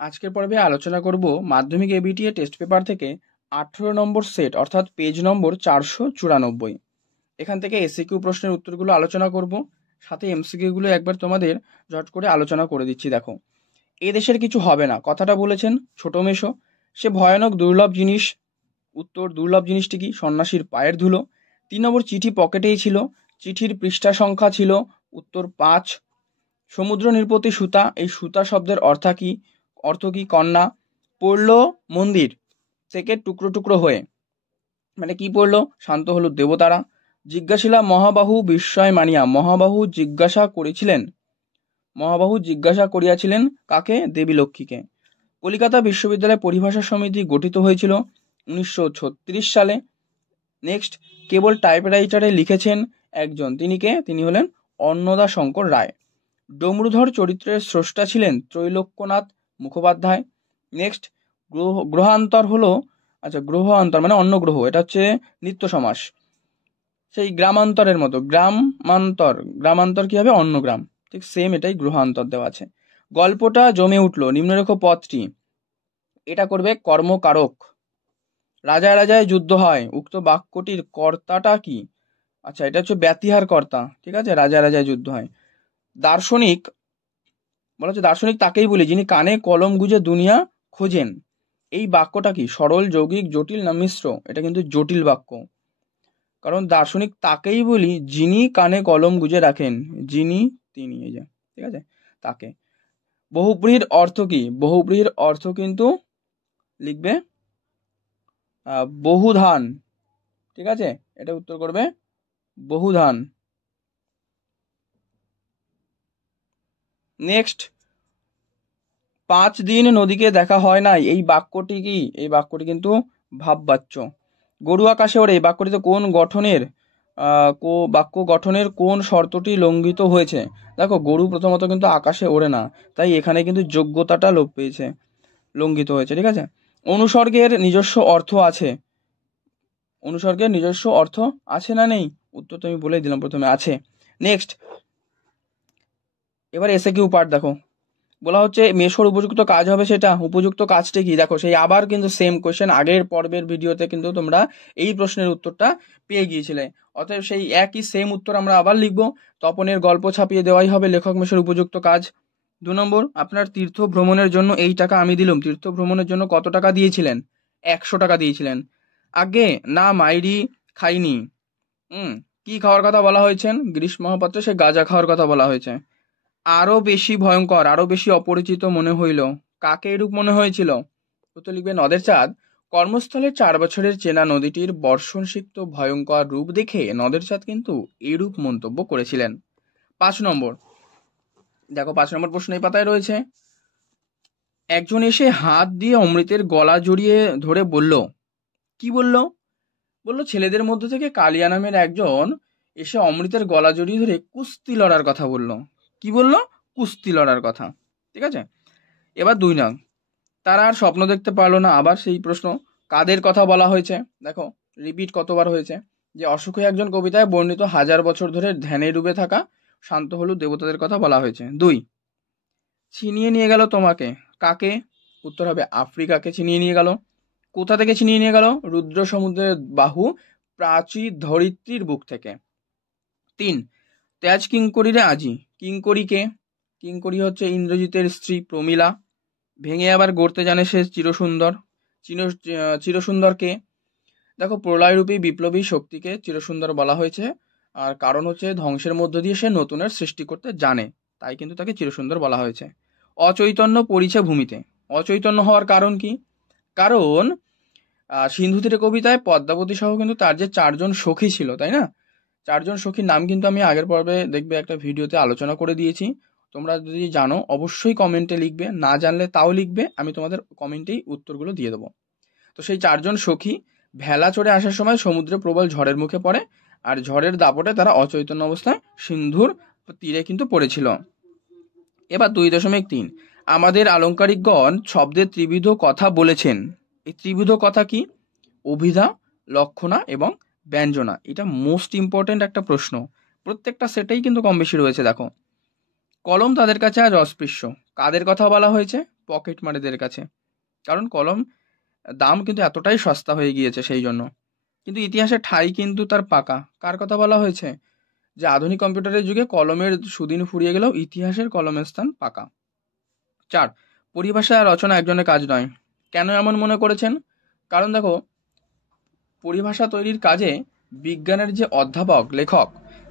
আজকের পর্বে আলোচনা করব মাধ্যমিক এবিটিএ টেস্ট পেপার থেকে 18 নম্বর সেট অর্থাৎ পেজ নম্বর 494। এখান থেকে এসিকিউ প্রশ্নের উত্তরগুলো আলোচনা করব, সাথে এমসিকিউগুলো একবার তোমাদের জট করে আলোচনা করে দিচ্ছি। দেখো, এ দেশের কিছু হবে না কথাটা বলেছেন ছোট মেশো, সে ভয়ানক দুর্লভ জিনিস। উত্তর, দুর্লভ জিনিসটি কি? সন্ন্যাসীর পায়ের ধুলো। 3 নম্বর, চিঠি পকেটেই ছিল, চিঠির পৃষ্ঠা সংখ্যা ছিল। উত্তর 5। সমুদ্র নির্পতি সুতা, এই সুতা শব্দের অর্থ কি? কন্যা। পড়ল মন্দির থেকে টুকরো টুকরো হয়ে, মানে কি পড়লো? শান্ত হলো দেবতারা। জিজ্ঞাসিলা মহাবাহু বিস্ময় মানিয়া, মহাবাহু জিজ্ঞাসা করিয়াছিলেন কাকে? দেবী লক্ষ্মীকে। কলিকাতা বিশ্ববিদ্যালয় পরিভাষা সমিতি গঠিত হয়েছিল 1936 সালে। নেক্সট, কেবল টাইপরাইটারে লিখেছেন একজন, তিনি কে? তিনি হলেন অন্নদা শঙ্কর রায়। ডমরুধর চরিত্রের স্রষ্টা ছিলেন ত্রৈলোক্যনাথ মুখোপাধ্যায়। নেক্সট, গ্রহান্তর হলো, গ্রহান্তর মানে অন্য গ্রহ, এটা হচ্ছে নিত্য সমাস, সেই গ্রামান্তরের মতো। গ্রামান্তর কি হবে? অন্য গ্রাম, ঠিক সেম এটাই গ্রহান্তর দেওয়া আছে। গল্পটা জমে উঠল, নিম্নরেখ পদটি, এটা করবে কর্মকারক। রাজায় রাজায় যুদ্ধ হয়, উক্ত বাক্যটির কর্তাটা কি? এটা হচ্ছে ব্যতিহার কর্তা, ঠিক আছে। রাজায় রাজায় যুদ্ধ হয়। দার্শনিক বলা হচ্ছে, দার্শনিক তাকেই বলি যিনি কানে কলম গুজে দুনিয়া খোঁজেন। এই বাক্যটা কি? সরল, যৌগিক, জটিল না মিশ্র? এটা কিন্তু জটিল বাক্য, কারণ দার্শনিক তাকেই বলি যিনি কানে কলম গুজে রাখেন, তিনি, এই যে, ঠিক আছে, তাকে। বহুব্রীহির অর্থ কি? বহুব্রীহির অর্থ কিন্তু লিখবে বহুধান, ঠিক আছে, এটা উত্তর করবে বহুধান। নেক্সট, 5 দিন নদীকে দেখা হয় নাই, এই বাক্যটি কি? এই বাক্যটি কিন্তু ভাববাচ্য। গরু আকাশে ওড়ে, এই বাক্যটিতে কোন গঠনের বাক্য গঠনের কোন শর্তটি লঙ্ঘিত হয়েছে? দেখো, গরু প্রথমত কিন্তু আকাশে ওড়ে না, তাই এখানে কিন্তু যোগ্যতাটা লোপ পেয়েছে, লঙ্ঘিত হয়েছে, ঠিক আছে। অনুসর্গের নিজস্ব অর্থ আছে, অনুসর্গের নিজস্ব অর্থ আছে না নেই? উত্তর তো আমি বলেই দিলাম প্রথমে, আছে। নেক্সট, এবার এসে কিউ পার্ট দেখো, বলা হচ্ছে মেশোর উপযুক্ত কাজ হবে, সেটা উপযুক্ত কাজটা কি? দেখো, সেই আবার কিন্তু সেম কোয়েশ্চেন, আগের পর্বের ভিডিওতে কিন্তু তোমরা এই প্রশ্নের উত্তরটা পেয়ে গিয়েছিলে, অতএব সেই একই সেম উত্তর আমরা আবার লিখবো। তপনের গল্প ছাপিয়ে দেওয়াই হবে লেখক মেশোর উপযুক্ত কাজ। 2 নম্বর, আপনার তীর্থ ভ্রমণের জন্য এই টাকা আমি দিলাম। তীর্থ ভ্রমণের জন্য কত টাকা দিয়েছিলেন? 100 টাকা দিয়েছিলেন। আগে না মাইরি খাইনি। কি খাওয়ার কথা বলা হয়েছে? গিরিশ মহাপাত্র সে গাঁজা খাওয়ার কথা বলা হয়েছে। আরো বেশি ভয়ঙ্কর, আরো বেশি অপরিচিত মনে হইল, কাকে এরূপ মনে হয়েছিল? তো লিখবে নদের চাঁদ। কর্মস্থলে 4 বছরের চেনা নদীটির বর্ষণসিক্ত ভয়ঙ্কর রূপ দেখে নদের চাঁদ কিন্তু এরূপ মন্তব্য করেছিলেন। 5 নম্বর, দেখো 5 নম্বর প্রশ্ন এই পাতায় রয়েছে। একজন এসে হাত দিয়ে অমৃতের গলা জড়িয়ে ধরে বলল, কি বলল? বলল ছেলেদের মধ্যে থেকে কালিয়া নামের একজন এসে অমৃতের গলা জড়িয়ে ধরে কুস্তি লড়ার কথা বলল। কি বলল? কুস্তি লড়ার কথা, ঠিক আছে। এবার 2 নং, তারা আর স্বপ্ন দেখতে পারলো না, আবার সেই প্রশ্ন, কাদের কথা বলা হয়েছে? দেখো, রিপিট কতবার হয়েছে, যে অসুখী একজন কবিতায় বর্ণিত 1000 বছর ধরে ধ্যানে ডুবে থাকা শান্ত হলু দেবতাদের কথা বলা হয়েছে। 2, ছিনিয়ে নিয়ে গেল তোমাকে, কাকে? উত্তর হবে আফ্রিকাকে ছিনিয়ে নিয়ে গেল। কোথা থেকে ছিনিয়ে নিয়ে গেল? রুদ্র সমুদ্রের বাহু প্রাচী ধরিত্রীর বুক থেকে। 3, তেজ কিঙ্করীরে আজি, কিঙ্করীকে? কিঙ্করী হচ্ছে ইন্দ্রজিতের স্ত্রী প্রমীলা। ভেঙে আবার গড়তে জানে সে চিরসুন্দর। চিরসুন্দরকে? দেখো, প্রলয়রূপী বিপ্লবী শক্তিকে চিরসুন্দর বলা হয়েছে, আর কারণ হচ্ছে ধ্বংসের মধ্য দিয়ে সে নতুনের সৃষ্টি করতে জানে, তাই কিন্তু তাকে চিরসুন্দর বলা হয়েছে। অচৈতন্য পড়িছে ভূমিতে, অচৈতন্য হওয়ার কারণ কি? কারণ সিন্ধু তীরে কবিতায় পদ্মাবতী সহ কিন্তু তার যে 4 জন সখী ছিল, তাই না? 4 জন সখীর নাম কিন্তু আমি আগের পর্বে দেখবে একটা ভিডিওতে আলোচনা করে দিয়েছি। তোমরা যদি জানো অবশ্যই কমেন্টে লিখবে, না জানলে তাও লিখবে, আমি তোমাদের কমেন্টেই উত্তরগুলো দিয়ে দেবো। তো সেই 4 জন সখী ভেলা চড়ে আসার সময় সমুদ্রে প্রবল ঝড়ের মুখে পড়ে, আর ঝড়ের দাপটে তারা অচৈতন্য অবস্থায় সিন্ধুর তীরে কিন্তু পড়েছিল। এবার 2.3, আমাদের আলংকারিকগণ শব্দের ত্রিবিধ কথা বলেছেন। এই ত্রিবিধ কথা কি? অভিধা, লক্ষণা এবং ব্যঞ্জনা। এটা মোস্ট ইম্পর্টেন্ট একটা প্রশ্ন, প্রত্যেকটা সেটেই কিন্তু কম বেশি রয়েছে। দেখো, কলম তাদের কাছে আজ অস্পৃশ্য, কাদের কথা বলা হয়েছে? পকেট মারেদের কাছে, কারণ কলম দাম কিন্তু এতটাই সস্তা হয়ে গিয়েছে সেই জন্য। কিন্তু ইতিহাসের ঠাঁই কিন্তু তার পাকা। কার কথা বলা হয়েছে? যে আধুনিক কম্পিউটারের যুগে কলমের সুদিন ফুরিয়ে গেলেও ইতিহাসের কলমের স্থান পাকা। 4, পরিভাষা আর রচনা একজনের কাজ নয়। কেন এমন মনে করেছেন? কারণ দেখো, পরিভাষা তৈরির কাজে বিজ্ঞানের যে অধ্যাপক, লেখক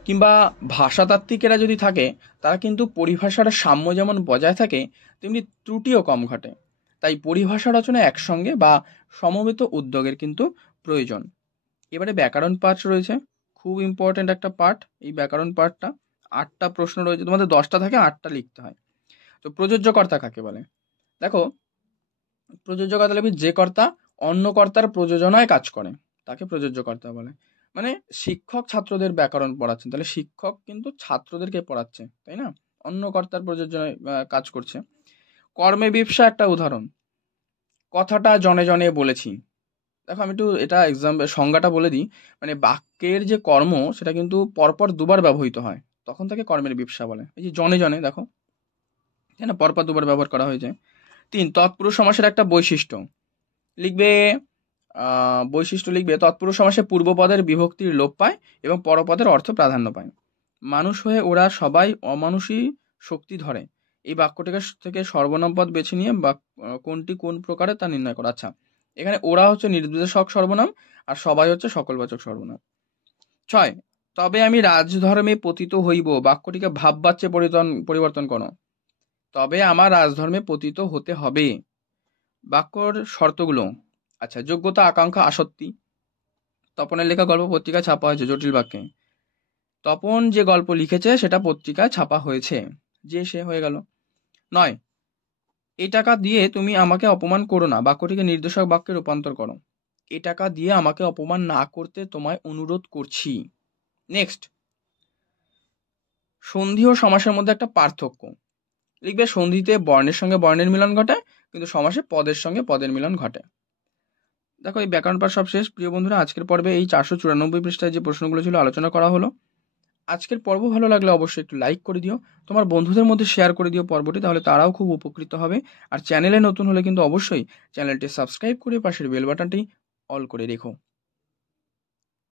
কিংবা ভাষাতাত্ত্বিকেরা যদি থাকে, তারা কিন্তু পরিভাষার সাম্য যেমন বজায় থাকে, তেমনি ত্রুটিও কম ঘটে। তাই পরিভাষা রচনা একসঙ্গে বা সমবেত উদ্যোগের কিন্তু প্রয়োজন। এবারে ব্যাকরণ পার্ট রয়েছে, খুব ইম্পর্ট্যান্ট একটা পার্ট এই ব্যাকরণ পার্টটা। 8টা প্রশ্ন রয়েছে, তোমাদের 10টা থাকে, 8টা লিখতে হয়। তো প্রযোজ্যকর্তা কাকে বলে? দেখো, প্রযোজ্যকর্তা লিখবি যে কর্তা অন্য কর্তার প্রযোজনায় কাজ করে, তাকে প্রযোজ্যকর্তা বলে। মানে শিক্ষক ছাত্রদের ব্যাকরণ পড়াচ্ছেন, তাহলে শিক্ষক কিন্তু ছাত্রদেরকে পড়াচ্ছে, তাই না? অন্য কর্তার প্রযোজনায় কাজ করছে। কর্মে বিপ্সা একটা উদাহরণ। কথাটা জনে জনে বলেছি। দেখো, আমি একটু এটা সংজ্ঞাটা বলে দিই। মানে বাক্যের যে কর্ম সেটা কিন্তু পরপর দুবার ব্যবহৃত হয়, তখন তাকে কর্মের বিপ্সা বলে। এই যে জনে জনে, দেখো, তাই না, পরপর দুবার ব্যবহার করা হয়েছে। 3, তৎপুরুষ সমাসের একটা বৈশিষ্ট্য লিখবে। বৈশিষ্ট্য লিখবে, তৎপুরুষ সমাসে পূর্বপদের বিভক্তির লোপ পায় এবং পরপদের অর্থ প্রাধান্য পায়। মানুষ হয়ে ওরা সবাই অমানুষী শক্তি ধরে। এই বাক্যটিকে থেকে সর্বনাম পদ বেছে নিয়ে বা কোনটি কোন প্রকারে তা নির্ণয় করা। আচ্ছা, এখানে ওরা হচ্ছে নির্দেশক সর্বনাম আর সবাই হচ্ছে সকলবাচক সর্বনাম। 6, তবে আমি রাজধর্মে পতিত হইব বাক্যটিকে ভাববাচ্যে পরিবর্তন করো। তবে আমার রাজধর্মে পতিত হতে হবে। বাক্যর শর্তগুলো, আচ্ছা, যোগ্যতা, আকাঙ্ক্ষা, আসক্তি। তপনের লেখা গল্প পত্রিকায় ছাপা হয়েছে জটিল বাক্যে। তপন যে গল্প লিখেছে সেটা পত্রিকায় ছাপা হয়েছে, যে সে হয়ে গেল। 9, এই টাকা দিয়ে তুমি আমাকে অপমান করো না বাক্যটিকে নির্দেশক বাক্যে রূপান্তর করো। এই টাকা দিয়ে আমাকে অপমান না করতে তোমায় অনুরোধ করছি। নেক্সট, সন্ধি ও সমাসের মধ্যে একটা পার্থক্য লিখবে। সন্ধিতে বর্ণের সঙ্গে বর্ণের মিলন ঘটে, কিন্তু সমাসে পদের সঙ্গে পদের মিলন ঘটে। দেখো, এই ব্যাকরণ পাঠ সব শেষ। প্রিয় বন্ধুরা, আজকের পর্বে এই 494 পৃষ্ঠায় যে প্রশ্নগুলো ছিল আলোচনা করা হলো। আজকের পর্ব ভালো লাগলে অবশ্যই একটু লাইক করে দিও, তোমার বন্ধুদের মধ্যে শেয়ার করে দিও পর্বটি, তাহলে তারাও খুব উপকৃত হবে। আর চ্যানেলে নতুন হলে কিন্তু অবশ্যই চ্যানেলটি সাবস্ক্রাইব করে পাশের বেল বাটনটি অল করে রেখো।